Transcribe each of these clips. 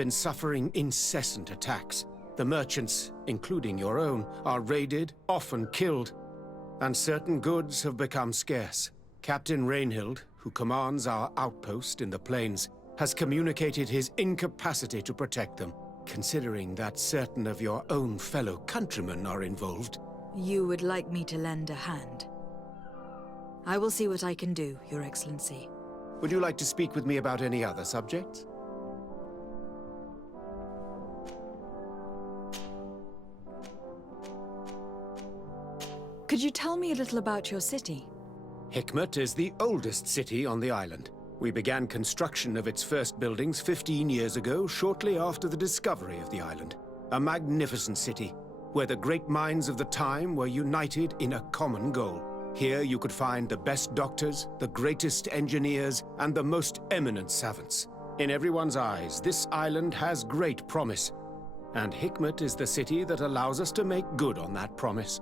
been suffering incessant attacks. The merchants, including your own, are raided, often killed, and certain goods have become scarce. Captain Rainhild, who commands our outpost in the plains, has communicated his incapacity to protect them, considering that certain of your own fellow countrymen are involved. You would like me to lend a hand? I will see what I can do, Your Excellency. Would you like to speak with me about any other subjects? Could you tell me a little about your city? Hikmet is the oldest city on the island. We began construction of its first buildings 15 years ago, shortly after the discovery of the island. A magnificent city, where the great minds of the time were united in a common goal. Here you could find the best doctors, the greatest engineers, and the most eminent savants. In everyone's eyes, this island has great promise, and Hikmet is the city that allows us to make good on that promise.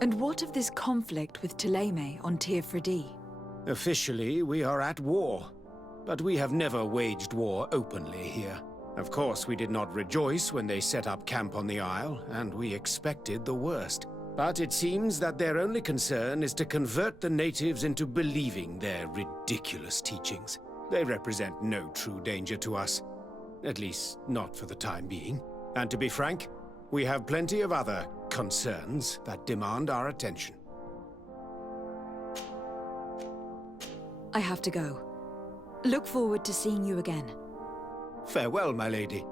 And what of this conflict with Ptolemy on Tir-Fredi? Officially, we are at war, but we have never waged war openly here. Of course, we did not rejoice when they set up camp on the Isle, and we expected the worst. But it seems that their only concern is to convert the natives into believing their ridiculous teachings. They represent no true danger to us, at least not for the time being. And to be frank, we have plenty of other concerns that demand our attention. I have to go. Look forward to seeing you again. Farewell, my lady.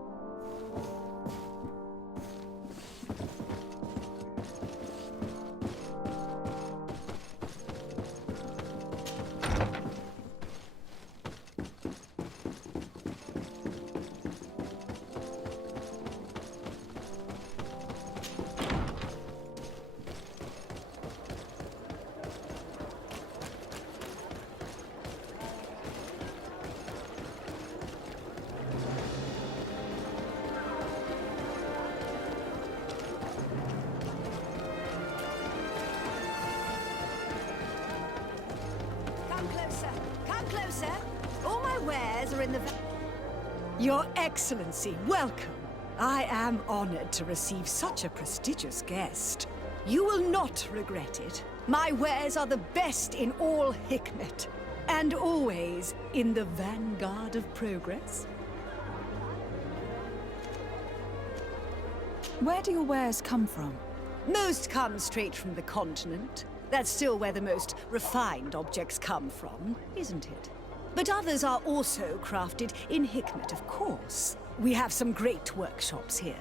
Come closer. All my wares are in the... Your Excellency, welcome. I am honored to receive such a prestigious guest. You will not regret it. My wares are the best in all Hikmet, and always in the vanguard of progress. Where do your wares come from? Most come straight from the continent. That's still where the most refined objects come from, isn't it? But others are also crafted in Hikmet, of course. We have some great workshops here.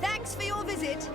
Thanks for your visit.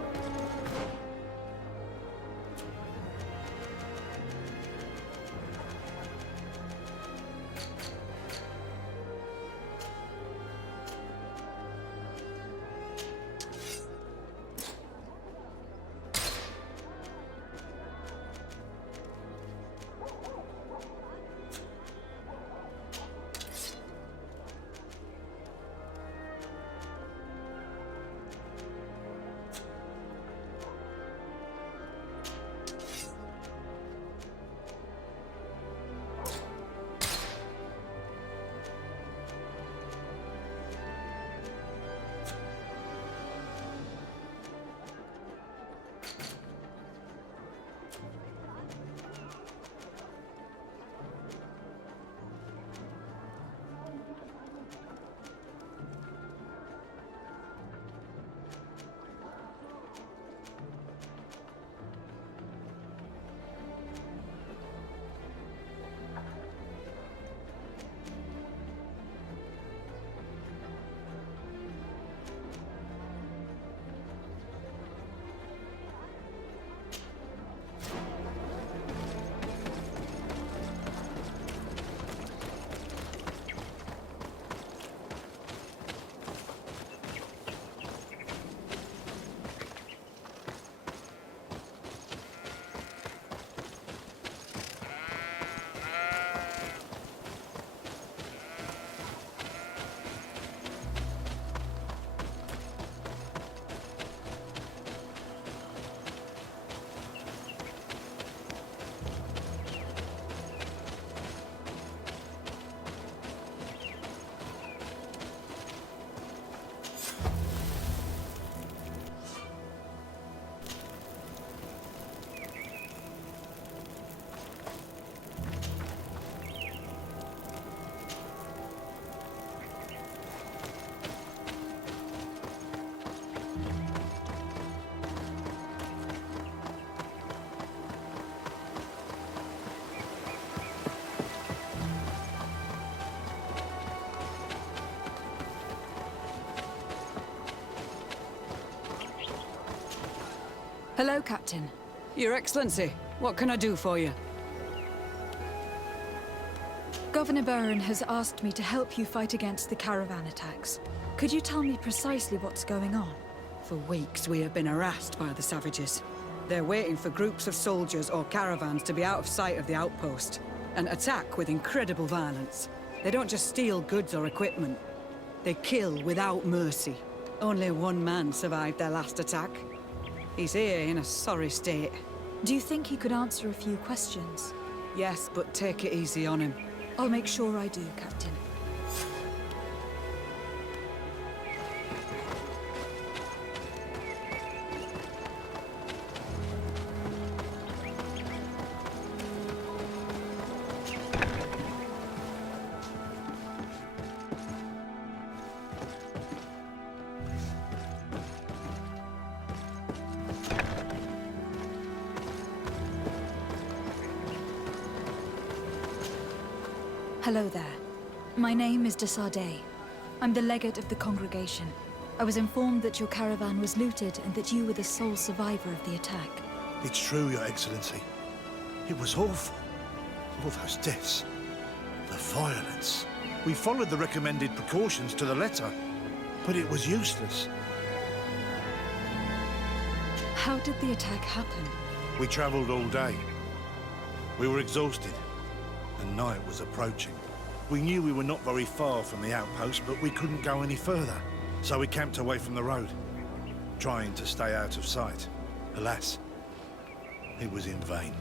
Hello, Captain. Your Excellency, what can I do for you? Governor Burren has asked me to help you fight against the caravan attacks. Could you tell me precisely what's going on? For weeks, we have been harassed by the savages. They're waiting for groups of soldiers or caravans to be out of sight of the outpost, and attack with incredible violence. They don't just steal goods or equipment. They kill without mercy. Only one man survived their last attack. He's here in a sorry state. Do you think he could answer a few questions? Yes, but take it easy on him. I'll make sure I do, Captain. Hello there. My name is de Sardet. I'm the legate of the congregation. I was informed that your caravan was looted and that you were the sole survivor of the attack. It's true, Your Excellency. It was awful. All those deaths. The violence. We followed the recommended precautions to the letter, but it was useless. How did the attack happen? We traveled all day. We were exhausted, and night was approaching. We knew we were not very far from the outpost, but we couldn't go any further. So we camped away from the road, trying to stay out of sight. Alas, it was in vain.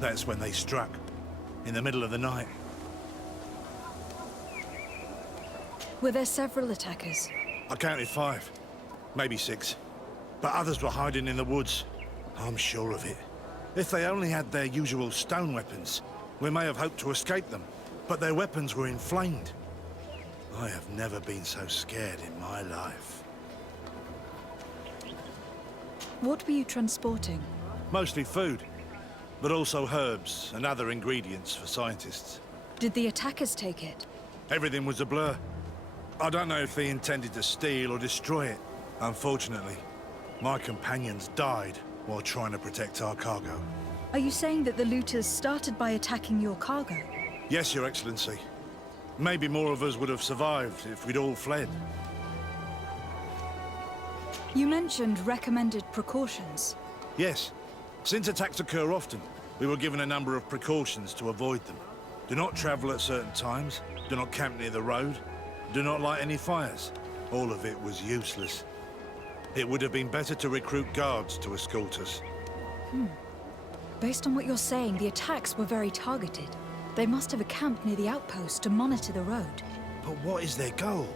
That's when they struck, in the middle of the night. Were there several attackers? I counted 5, maybe 6. But others were hiding in the woods. I'm sure of it. If they only had their usual stone weapons, we may have hoped to escape them. But their weapons were inflamed. I have never been so scared in my life. What were you transporting? Mostly food, but also herbs and other ingredients for scientists. Did the attackers take it? Everything was a blur. I don't know if they intended to steal or destroy it. Unfortunately, my companions died while trying to protect our cargo. Are you saying that the looters started by attacking your cargo? Yes, Your Excellency. Maybe more of us would have survived if we'd all fled. You mentioned recommended precautions. Yes. Since attacks occur often, we were given a number of precautions to avoid them. Do not travel at certain times, do not camp near the road, do not light any fires. All of it was useless. It would have been better to recruit guards to escort us. Based on what you're saying, the attacks were very targeted. They must have a camp near the outpost to monitor the road. But what is their goal?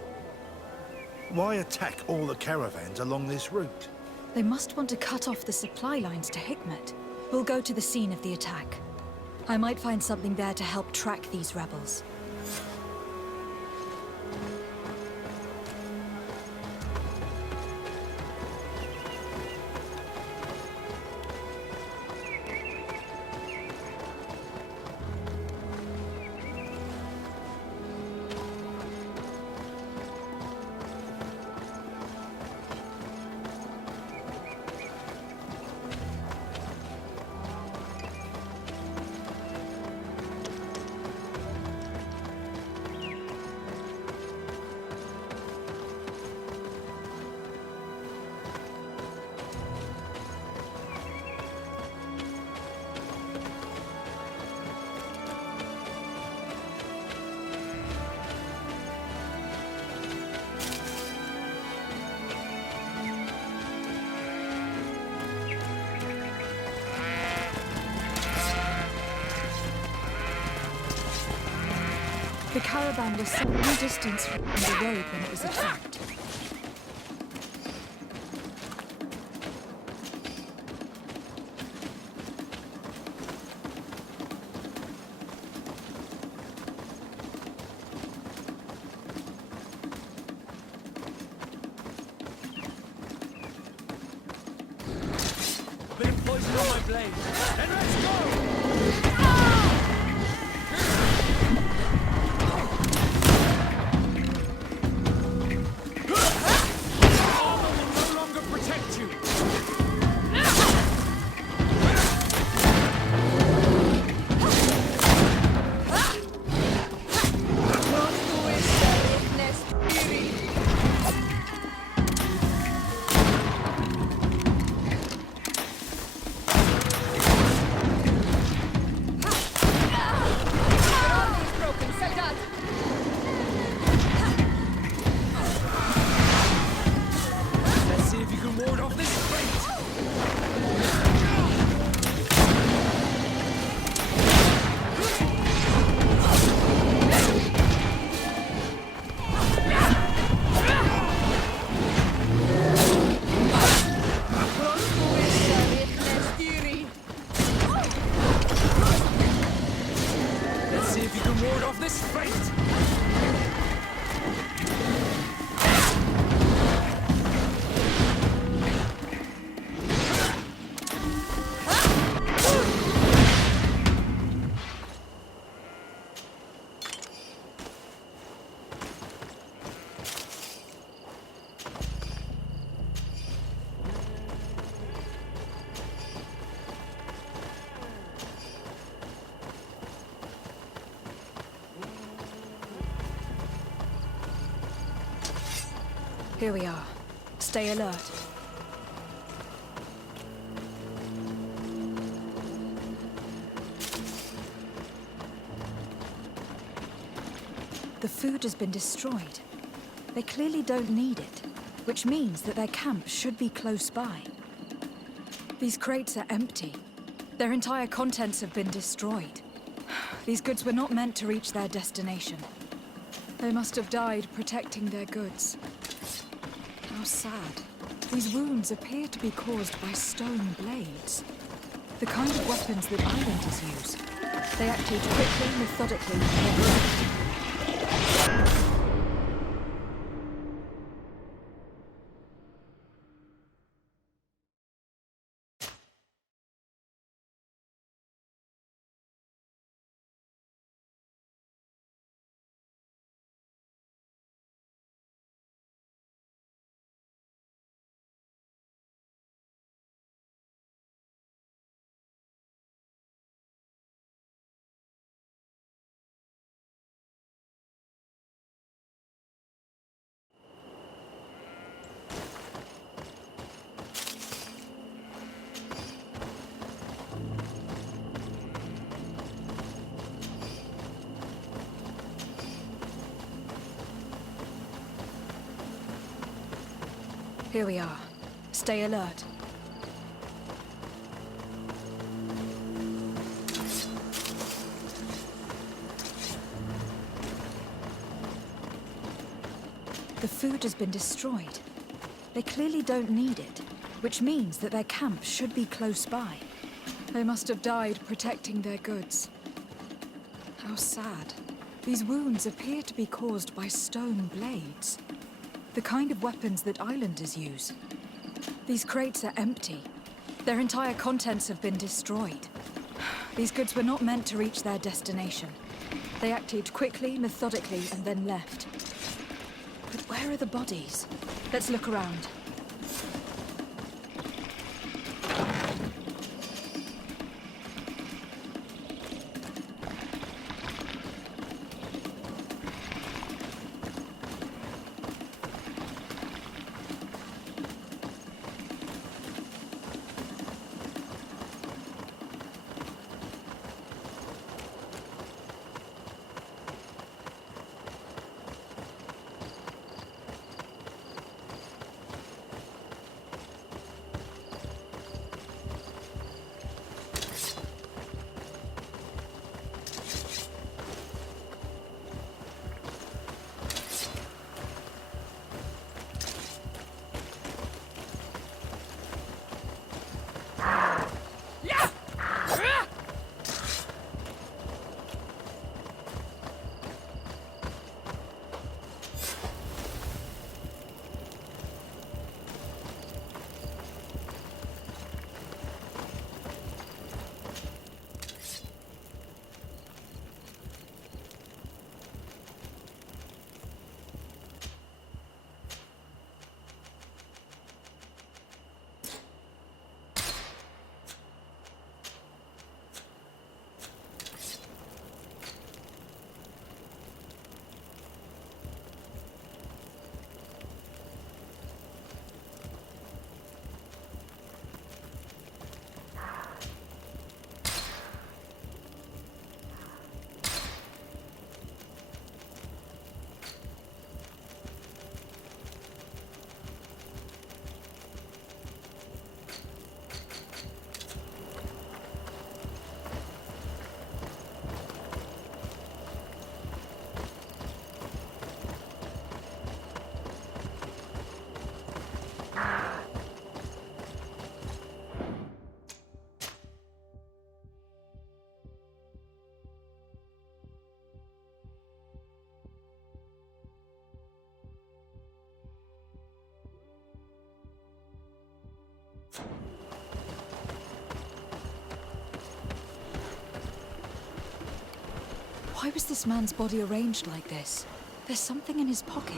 Why attack all the caravans along this route? They must want to cut off the supply lines to Hikmet. We'll go to the scene of the attack. I might find something there to help track these rebels. The caravan was some distance from the road when it was attacked. Bit of poison on my blade. And let's go! Armor will no longer protect you. Here we are. Stay alert. The food has been destroyed. They clearly don't need it, which means that their camp should be close by. These crates are empty. Their entire contents have been destroyed. These goods were not meant to reach their destination. They must have died protecting their goods. How sad. These wounds appear to be caused by stone blades. The kind of weapons that islanders use. They acted quickly, methodically, and left. Here we are. Stay alert. The food has been destroyed. They clearly don't need it, which means that their camp should be close by. They must have died protecting their goods. How sad. These wounds appear to be caused by stone blades. The kind of weapons that islanders use. These crates are empty. Their entire contents have been destroyed. These goods were not meant to reach their destination. They acted quickly, methodically, and then left. But where are the bodies? Let's look around. Why was this man's body arranged like this? There's something in his pocket.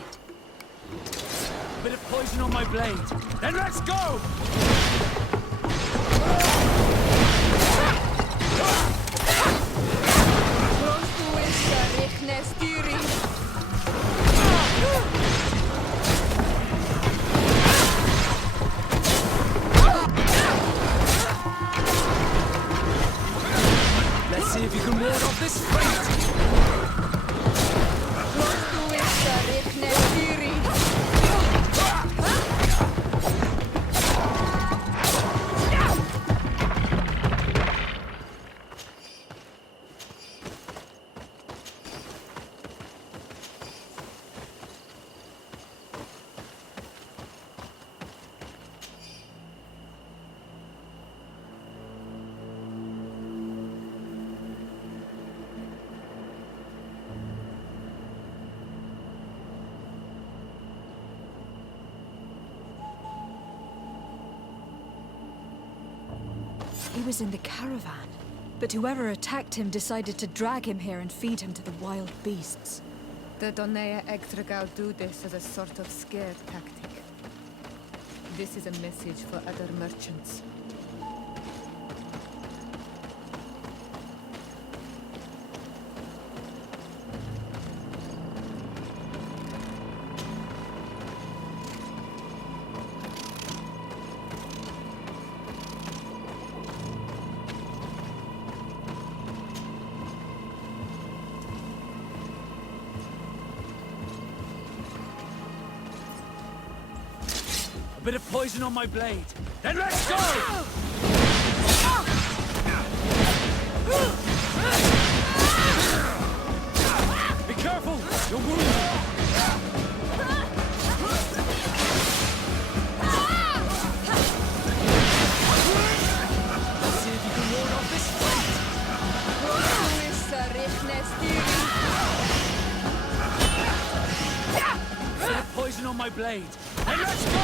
A bit of poison on my blade. Then let's go! He was in the caravan. But whoever attacked him decided to drag him here and feed him to the wild beasts. The Donea Extragal do this as a sort of scare tactic. This is a message for other merchants. A bit of poison on my blade. Then let's go! Be careful! You're wounded! Let's see if you can ward off this fight! A bit of poison on my blade. Then let's go!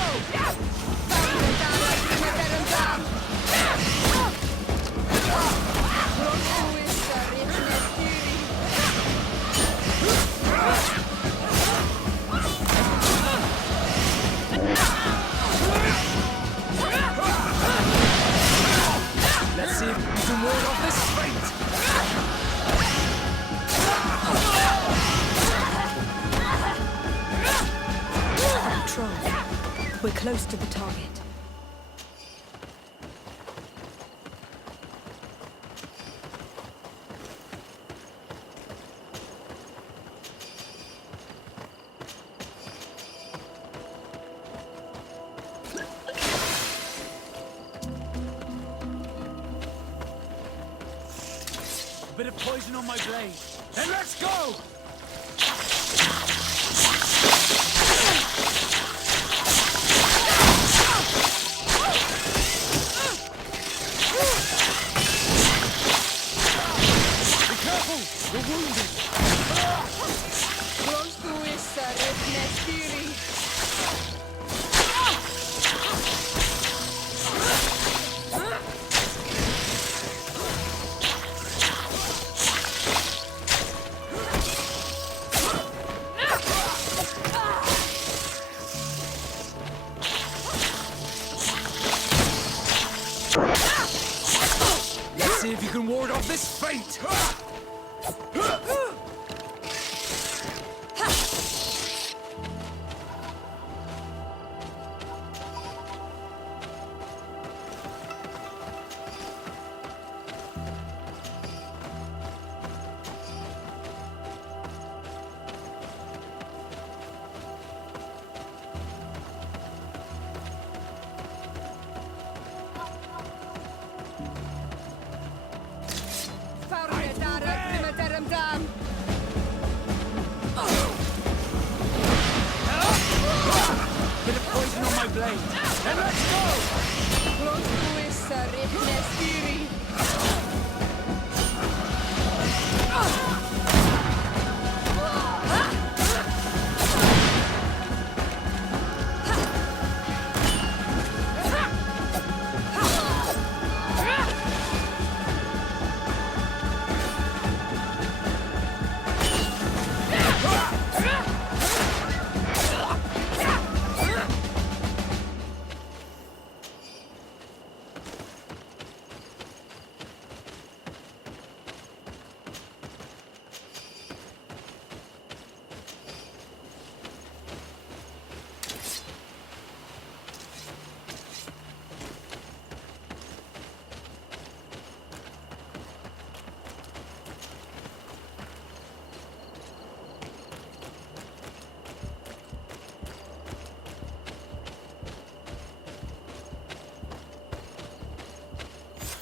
Let's see if you can ward off this fight! Control. We're close to the target. A bit of poison on my blade. Then let's go! Be careful! You're wounded! Let's see if you can ward off this fate! Bit of poison on my blade. Then let's go!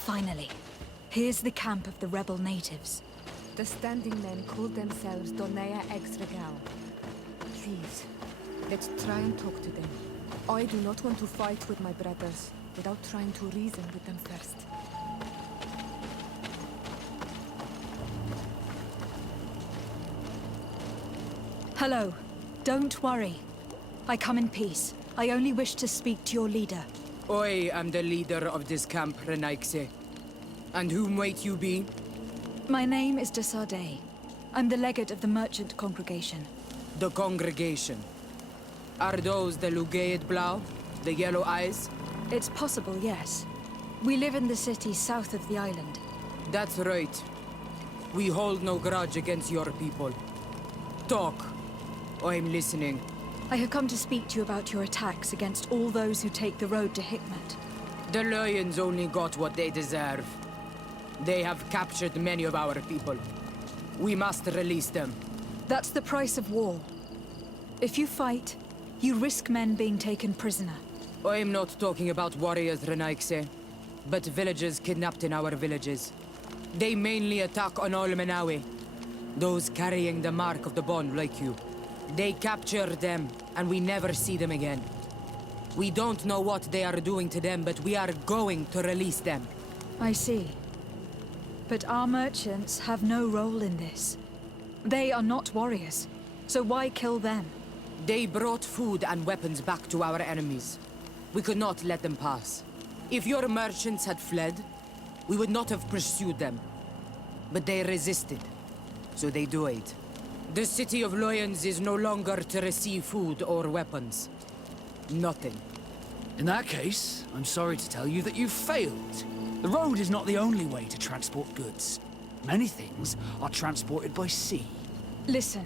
Finally. Here's the camp of the rebel natives. The standing men call themselves Donea Extragal. Please, let's try and talk to them. I do not want to fight with my brothers without trying to reason with them first. Hello. Don't worry. I come in peace. I only wish to speak to your leader. I am the leader of this camp, Renaikse. And whom might you be? My name is de Sardet. I'm the legate of the merchant congregation. The congregation. Are those the Lugaid Blau? The yellow eyes? It's possible, yes. We live in the city south of the island. That's right. We hold no grudge against your people. Talk. I'm listening. I have come to speak to you about your attacks against all those who take the road to Hikmet. The Lions only got what they deserve. They have captured many of our people. We must release them. That's the price of war. If you fight, you risk men being taken prisoner. I'm not talking about warriors, Renaikse, but villagers kidnapped in our villages. They mainly attack on Olmenawi, those carrying the mark of the bond like you. They capture them, and we never see them again. We don't know what they are doing to them, but we are going to release them. I see. But our merchants have no role in this. They are not warriors, so why kill them? They brought food and weapons back to our enemies. We could not let them pass. If your merchants had fled, we would not have pursued them. But they resisted, so they died. The city of Loyans is no longer to receive food or weapons. Nothing. In that case, I'm sorry to tell you that you've failed. The road is not the only way to transport goods. Many things are transported by sea. Listen,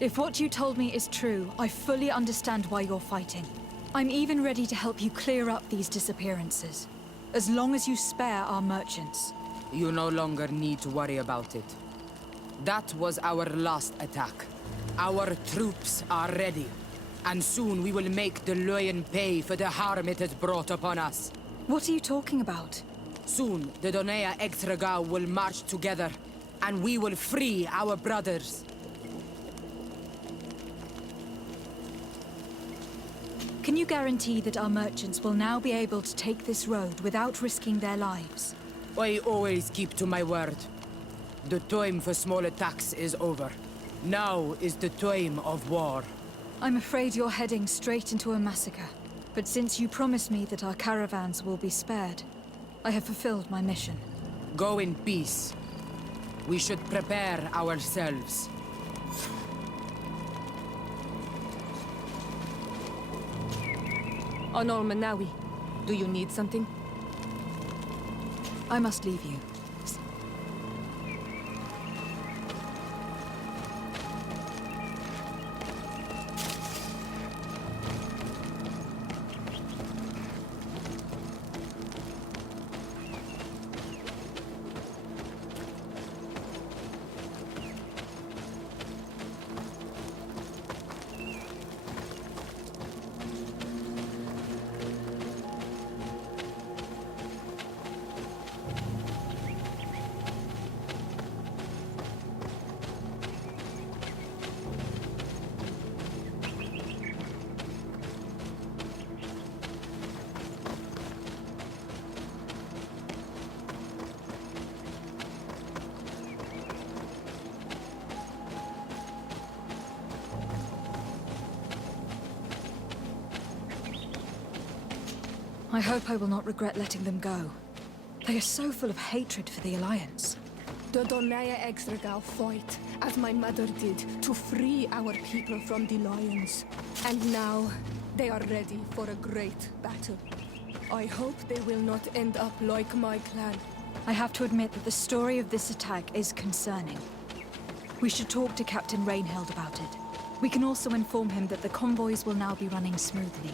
if what you told me is true, I fully understand why you're fighting. I'm even ready to help you clear up these disappearances, as long as you spare our merchants. You no longer need to worry about it. That was our last attack. Our troops are ready, and soon we will make the Loyan pay for the harm it has brought upon us. What are you talking about? Soon, the Donea Extragao will march together, and we will free our brothers. Can you guarantee that our merchants will now be able to take this road without risking their lives? I always keep to my word. The time for small attacks is over. Now is the time of war. I'm afraid you're heading straight into a massacre. But since you promised me that our caravans will be spared, I have fulfilled my mission. Go in peace. We should prepare ourselves. Honor Manawi, do you need something? I must leave you. I hope I will not regret letting them go. They are so full of hatred for the Alliance. The Donaya Extragao fight, as my mother did, to free our people from the lions. And now, they are ready for a great battle. I hope they will not end up like my clan. I have to admit that the story of this attack is concerning. We should talk to Captain Rainhild about it. We can also inform him that the convoys will now be running smoothly.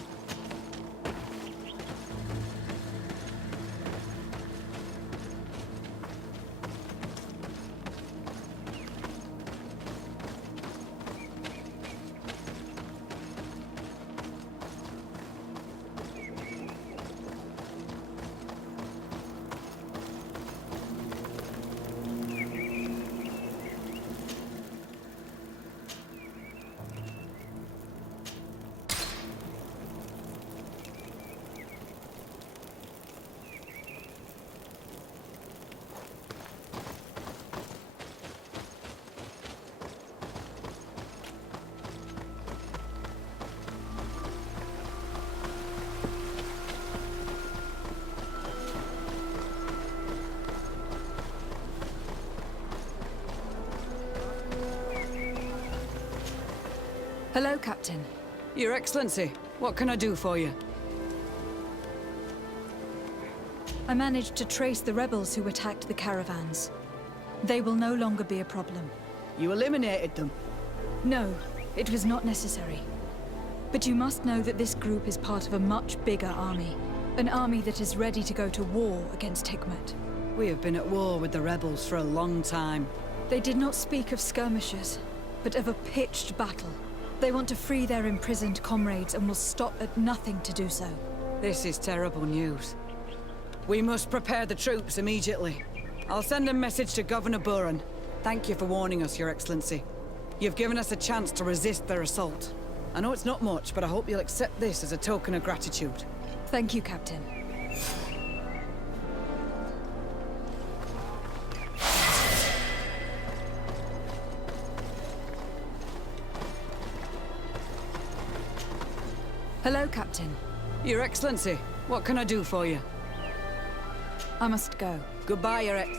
Hello, Captain. Your Excellency, what can I do for you? I managed to trace the rebels who attacked the caravans. They will no longer be a problem. You eliminated them. No, it was not necessary. But you must know that this group is part of a much bigger army. An army that is ready to go to war against Hikmet. We have been at war with the rebels for a long time. They did not speak of skirmishes, but of a pitched battle. They want to free their imprisoned comrades and will stop at nothing to do so. This is terrible news. We must prepare the troops immediately. I'll send a message to Governor Buran. Thank you for warning us, Your Excellency. You've given us a chance to resist their assault. I know it's not much, but I hope you'll accept this as a token of gratitude. Thank you, Captain. Hello, Captain. Your Excellency, what can I do for you? I must go. Goodbye, Your Ex...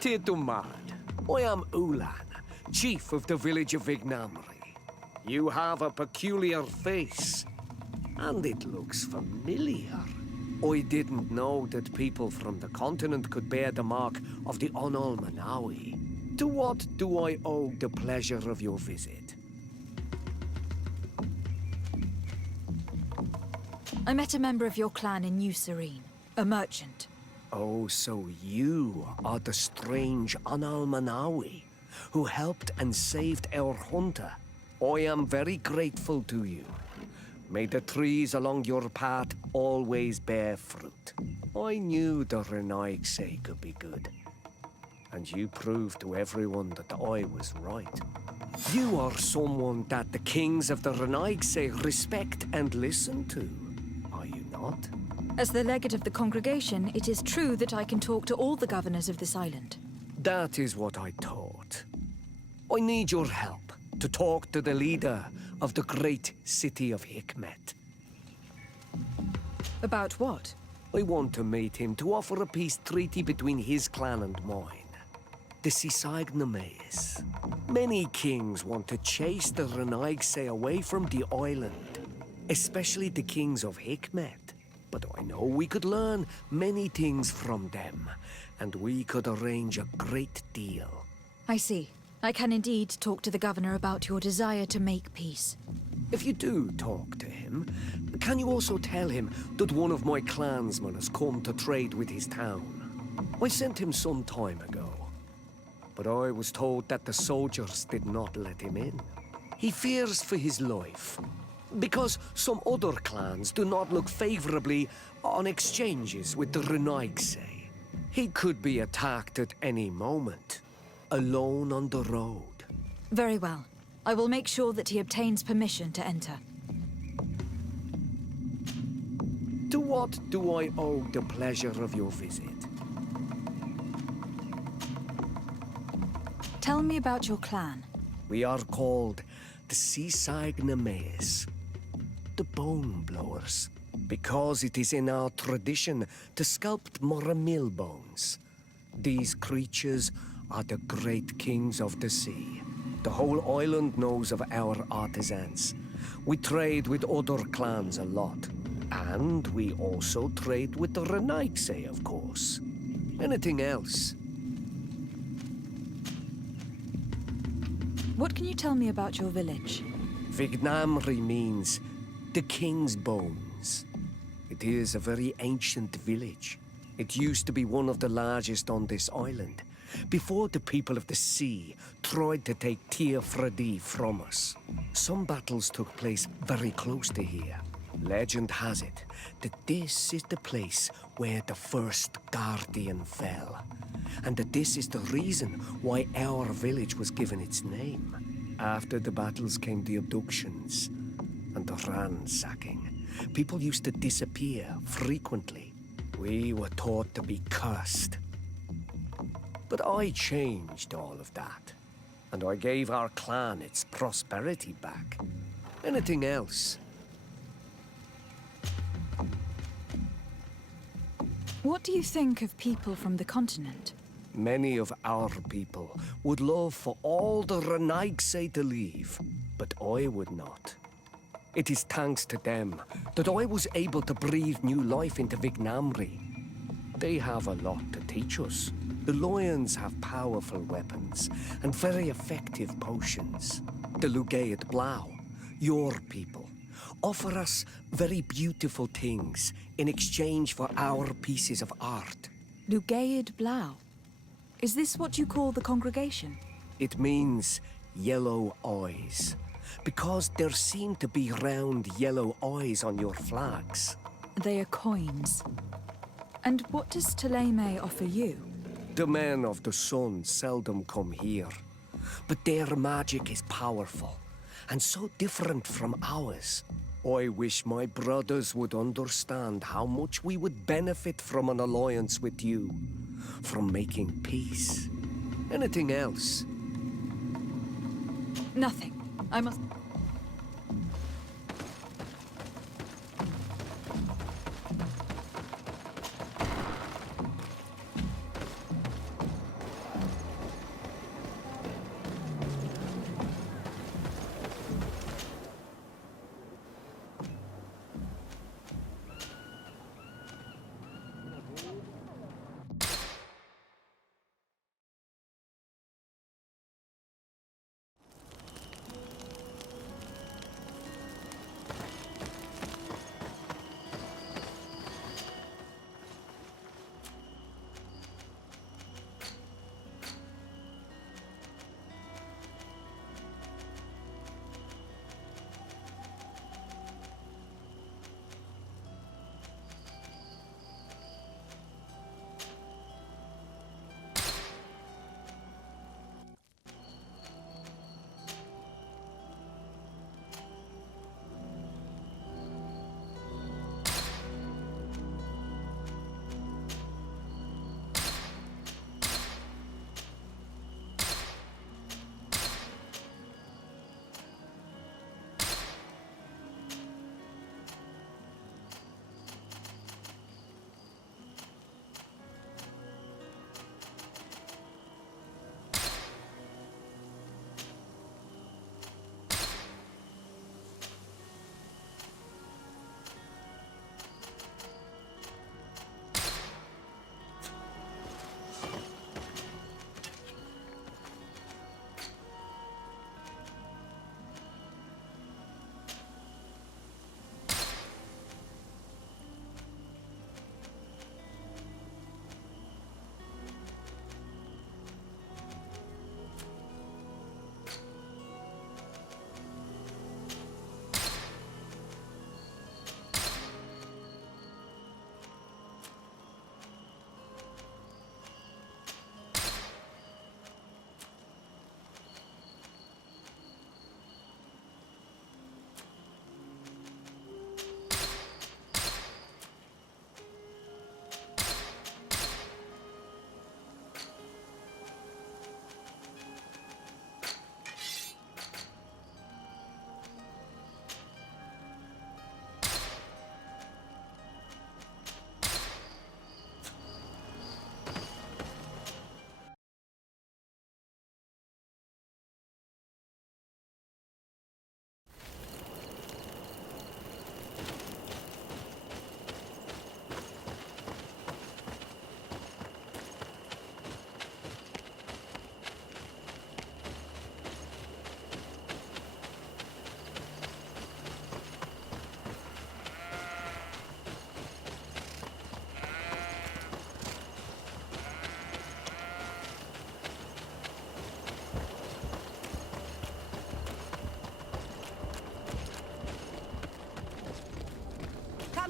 Tidumad. I am Ulan, chief of the village of Vignamri. You have a peculiar face, and it looks familiar. I didn't know that people from the continent could bear the mark of the Onol Manawi. To what do I owe the pleasure of your visit? I met a member of your clan in New Serene, a merchant. Oh, so you are the strange Onol Manawi who helped and saved our hunter. I am very grateful to you. May the trees along your path always bear fruit. I knew the Renaigse could be good. And you proved to everyone that I was right. You are someone that the kings of the Renaigse respect and listen to. Are you not? As the legate of the congregation, it is true that I can talk to all the governors of this island. That is what I thought. I need your help to talk to the leader of the great city of Hikmet. About what? I want to meet him to offer a peace treaty between his clan and mine. The Sisagnames. Many kings want to chase the Renaigse away from the island, especially the kings of Hikmet. But I know we could learn many things from them, and we could arrange a great deal. I see. I can indeed talk to the governor about your desire to make peace. If you do talk to him, can you also tell him that one of my clansmen has come to trade with his town? I sent him some time ago, but I was told that the soldiers did not let him in. He fears for his life, because some other clans do not look favorably on exchanges with the Renaigse. He could be attacked at any moment, alone on the road. Very well. I will make sure that he obtains permission to enter. To what do I owe the pleasure of your visit? Tell me about your clan. We are called the Sisagnames, the Bone Blowers, because it is in our tradition to sculpt Moramil bones. These creatures are the great kings of the sea. The whole island knows of our artisans. We trade with other clans a lot. And we also trade with the Renaigse, of course. Anything else? What can you tell me about your village? Vignamri means the king's bones. It is a very ancient village. It used to be one of the largest on this island, before the people of the sea tried to take Tir Fredi from us. Some battles took place very close to here. Legend has it that this is the place where the first Guardian fell, and that this is the reason why our village was given its name. After the battles came the abductions and the ransacking. People used to disappear frequently. We were taught to be cursed. But I changed all of that, and I gave our clan its prosperity back. Anything else? What do you think of people from the continent? Many of our people would love for all the Renaigse to leave, but I would not. It is thanks to them that I was able to breathe new life into Vignamri. They have a lot to teach us. The lions have powerful weapons and very effective potions. The Lugaid Blau, your people, offer us very beautiful things in exchange for our pieces of art. Lugaid Blau. Is this what you call the congregation? It means yellow eyes, because there seem to be round yellow eyes on your flags. They are coins. And what does Teleme offer you? The men of the sun seldom come here, but their magic is powerful and so different from ours. I wish my brothers would understand how much we would benefit from an alliance with you, from making peace. Anything else? Nothing. I must...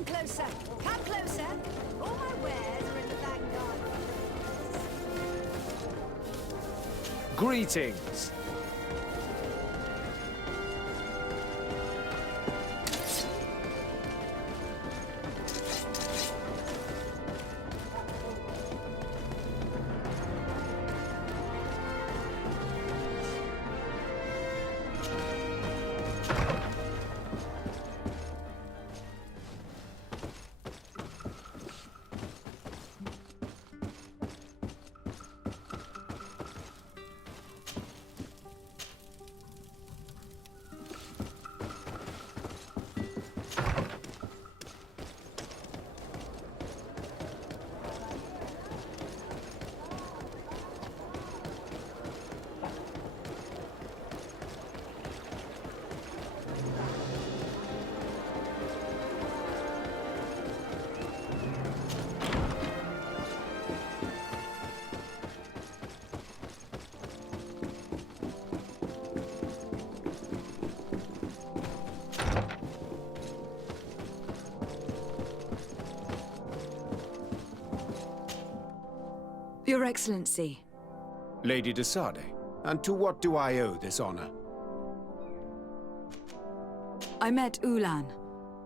Come closer. Come closer. All my wares are in the vanguard. Greetings. Your Excellency. Lady de Sade, and to what do I owe this honor? I met Ulan,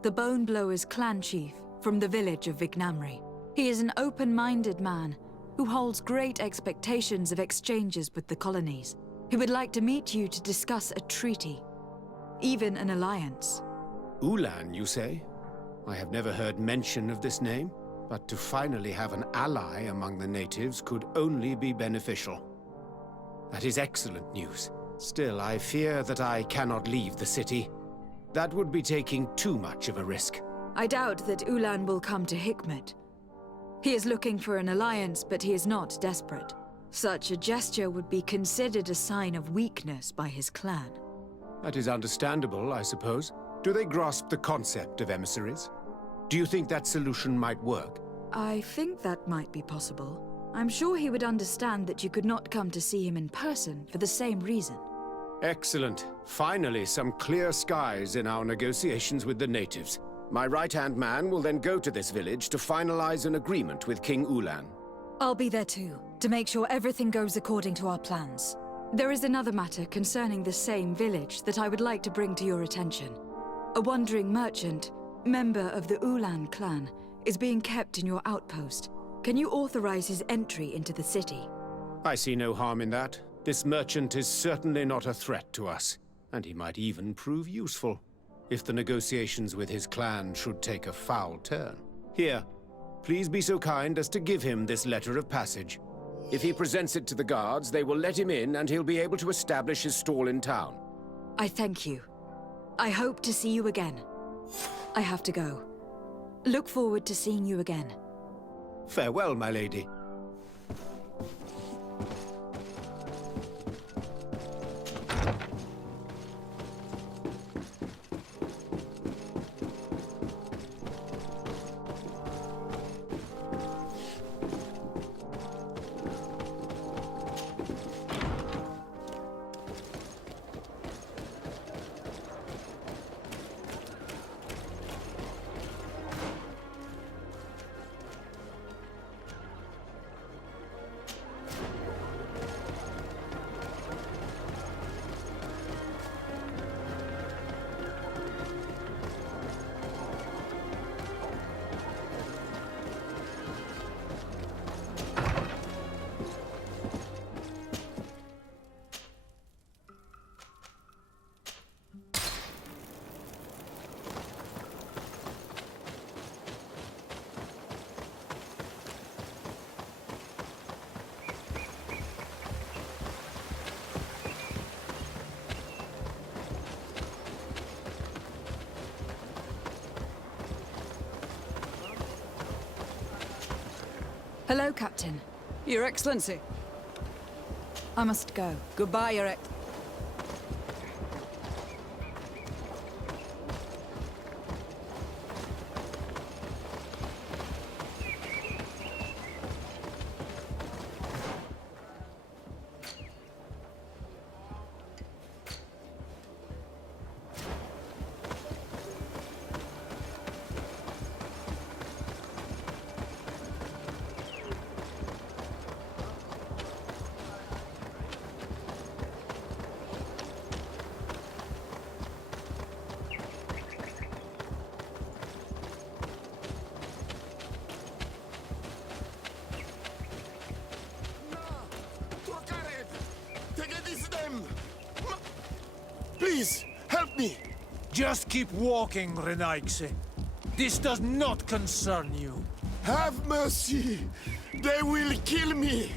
the Bone Blowers clan chief from the village of Vignamri. He is an open-minded man who holds great expectations of exchanges with the colonies. He would like to meet you to discuss a treaty, even an alliance. Ulan, you say? I have never heard mention of this name, but to finally have an ally among the natives could only be beneficial. That is excellent news. Still, I fear that I cannot leave the city. That would be taking too much of a risk. I doubt that Ulan will come to Hikmet. He is looking for an alliance, but he is not desperate. Such a gesture would be considered a sign of weakness by his clan. That is understandable, I suppose. Do they grasp the concept of emissaries? Do you think that solution might work? I think that might be possible. I'm sure he would understand that you could not come to see him in person for the same reason. Excellent. Finally, some clear skies in our negotiations with the natives. My right-hand man will then go to this village to finalize an agreement with King Ulan. I'll be there too, to make sure everything goes according to our plans. There is another matter concerning the same village that I would like to bring to your attention. A wandering merchant, member of the Ulan clan, is being kept in your outpost. Can you authorize his entry into the city? I see no harm in that. This merchant is certainly not a threat to us, and he might even prove useful, if the negotiations with his clan should take a foul turn. Here, please be so kind as to give him this letter of passage. If he presents it to the guards, they will let him in and he'll be able to establish his stall in town. I thank you. I hope to see you again. I have to go. Look forward to seeing you again. Farewell, my lady. Hello, Captain. Your Excellency. I must go. Goodbye, Your Please, help me! Just keep walking, Renaigse. This does not concern you. Have mercy! They will kill me!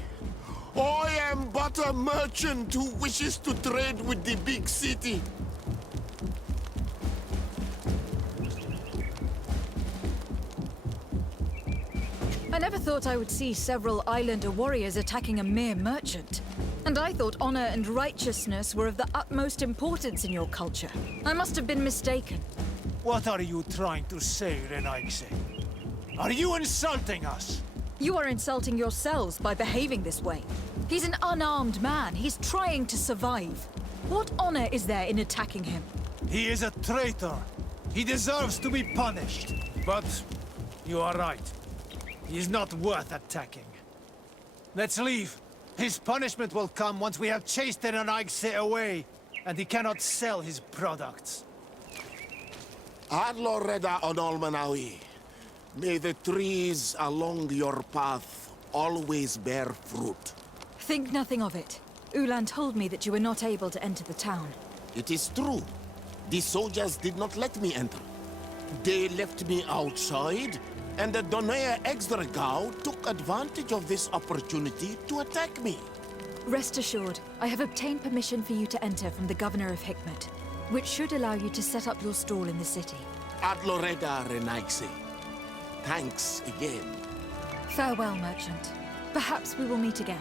I am but a merchant who wishes to trade with the big city. I never thought I would see several islander warriors attacking a mere merchant. And I thought honor and righteousness were of the utmost importance in your culture. I must have been mistaken. What are you trying to say, Renaigse? Are you insulting us? You are insulting yourselves by behaving this way. He's an unarmed man. He's trying to survive. What honor is there in attacking him? He is a traitor. He deserves to be punished. But you are right. He is not worth attacking. Let's leave. His punishment will come once we have chased Renaigse away, and he cannot sell his products. Adloreda Onolmanawi, may the trees along your path always bear fruit. Think nothing of it. Ulan told me that you were not able to enter the town. It is true. The soldiers did not let me enter. They left me outside, and the Donea Exdragao took advantage of this opportunity to attack me. Rest assured, I have obtained permission for you to enter from the Governor of Hikmet, which should allow you to set up your stall in the city. Adloreda Renaigse. Thanks again. Farewell, merchant. Perhaps we will meet again.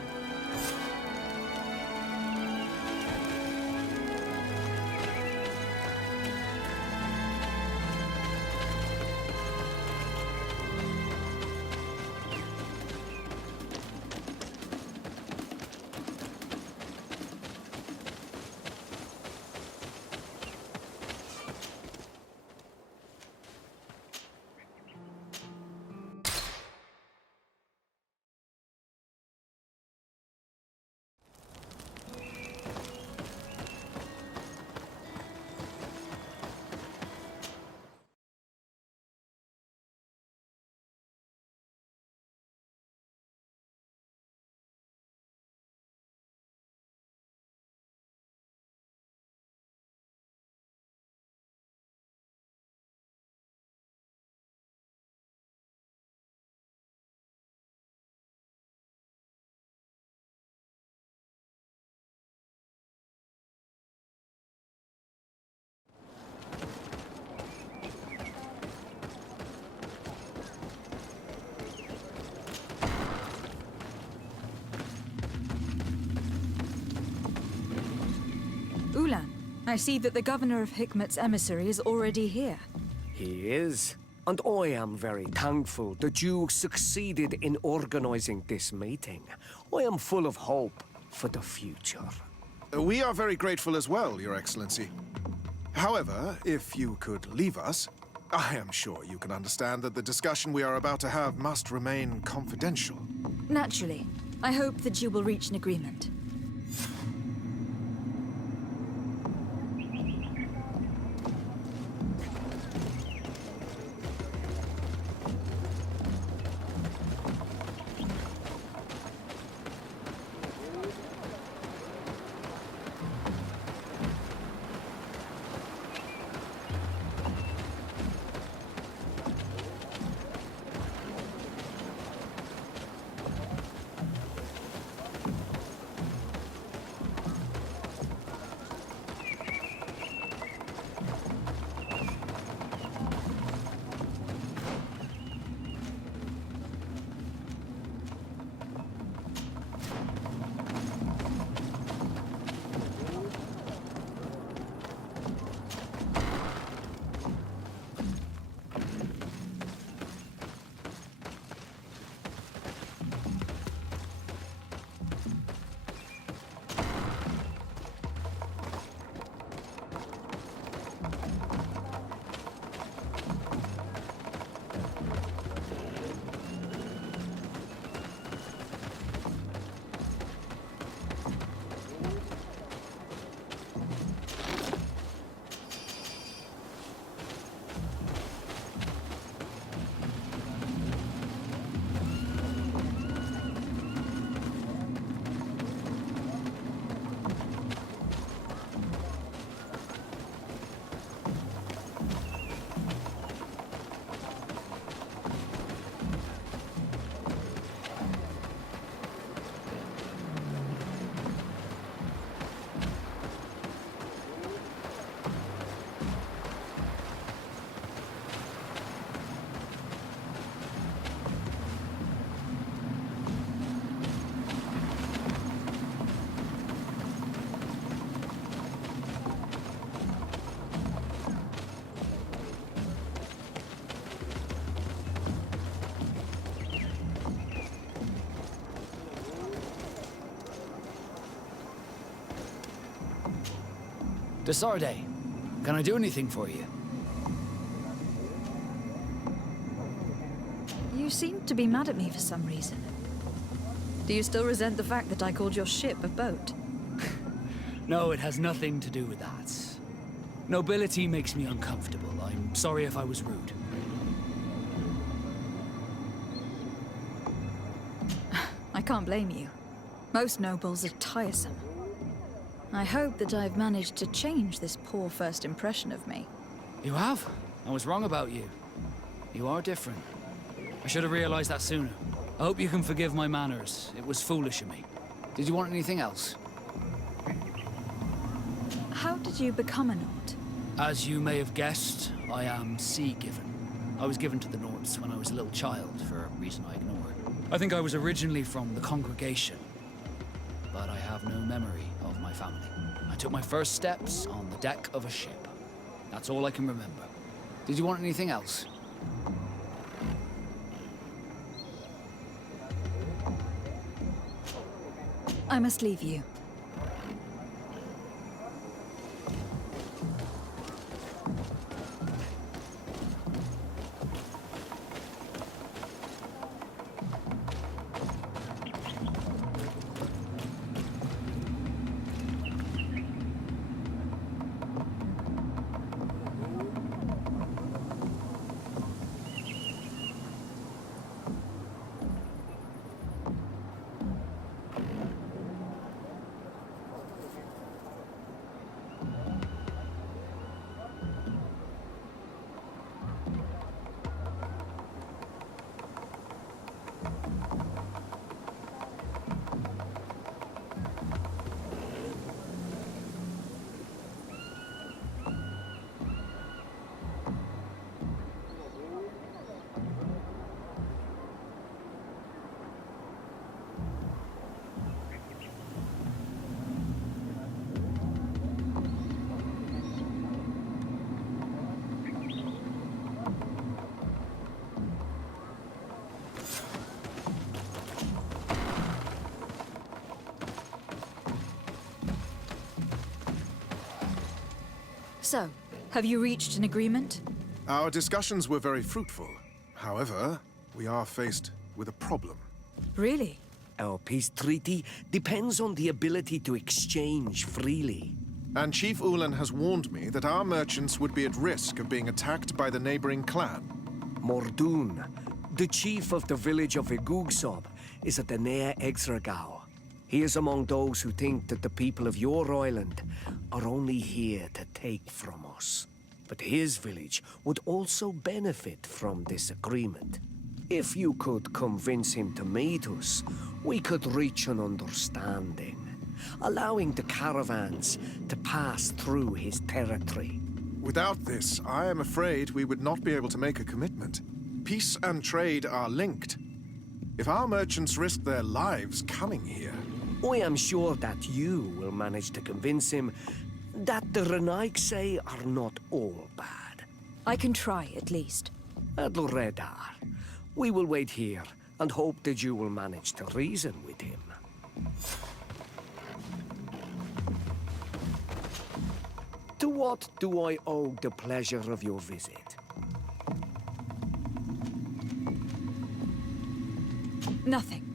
Ulan, I see that the Governor of Hikmet's emissary is already here. He is. And I am very thankful that you succeeded in organizing this meeting. I am full of hope for the future. We are very grateful as well, Your Excellency. However, if you could leave us, I am sure you can understand that the discussion we are about to have must remain confidential. Naturally. I hope that you will reach an agreement. Desarde, can I do anything for you? You seem to be mad at me for some reason. Do you still resent the fact that I called your ship a boat? No, it has nothing to do with that. Nobility makes me uncomfortable. I'm sorry if I was rude. I can't blame you. Most nobles are tiresome. I hope that I've managed to change this poor first impression of me. You have? I was wrong about you. You are different. I should have realized that sooner. I hope you can forgive my manners. It was foolish of me. Did you want anything else? How did you become a Nord? As you may have guessed, I am sea-given. I was given to the Nords when I was a little child, for a reason I ignore. I think I was originally from the congregation, but I have no memory of my family. I took my first steps on the deck of a ship. That's all I can remember. Did you want anything else? I must leave you. So, have you reached an agreement? Our discussions were very fruitful. However, we are faced with a problem. Really? Our peace treaty depends on the ability to exchange freely. And Chief Ulan has warned me that our merchants would be at risk of being attacked by the neighboring clan. Mordoun, the chief of the village of Igugsob, is a Danea Exragao. He is among those who think that the people of your island are only here to take from us. But his village would also benefit from this agreement. If you could convince him to meet us, we could reach an understanding, allowing the caravans to pass through his territory. Without this, I am afraid we would not be able to make a commitment. Peace and trade are linked. If our merchants risk their lives coming here... I am sure that you will manage to convince him that the Renaigse are not all bad. I can try, at least. Adloredar, we will wait here and hope that you will manage to reason with him. To what do I owe the pleasure of your visit? Nothing.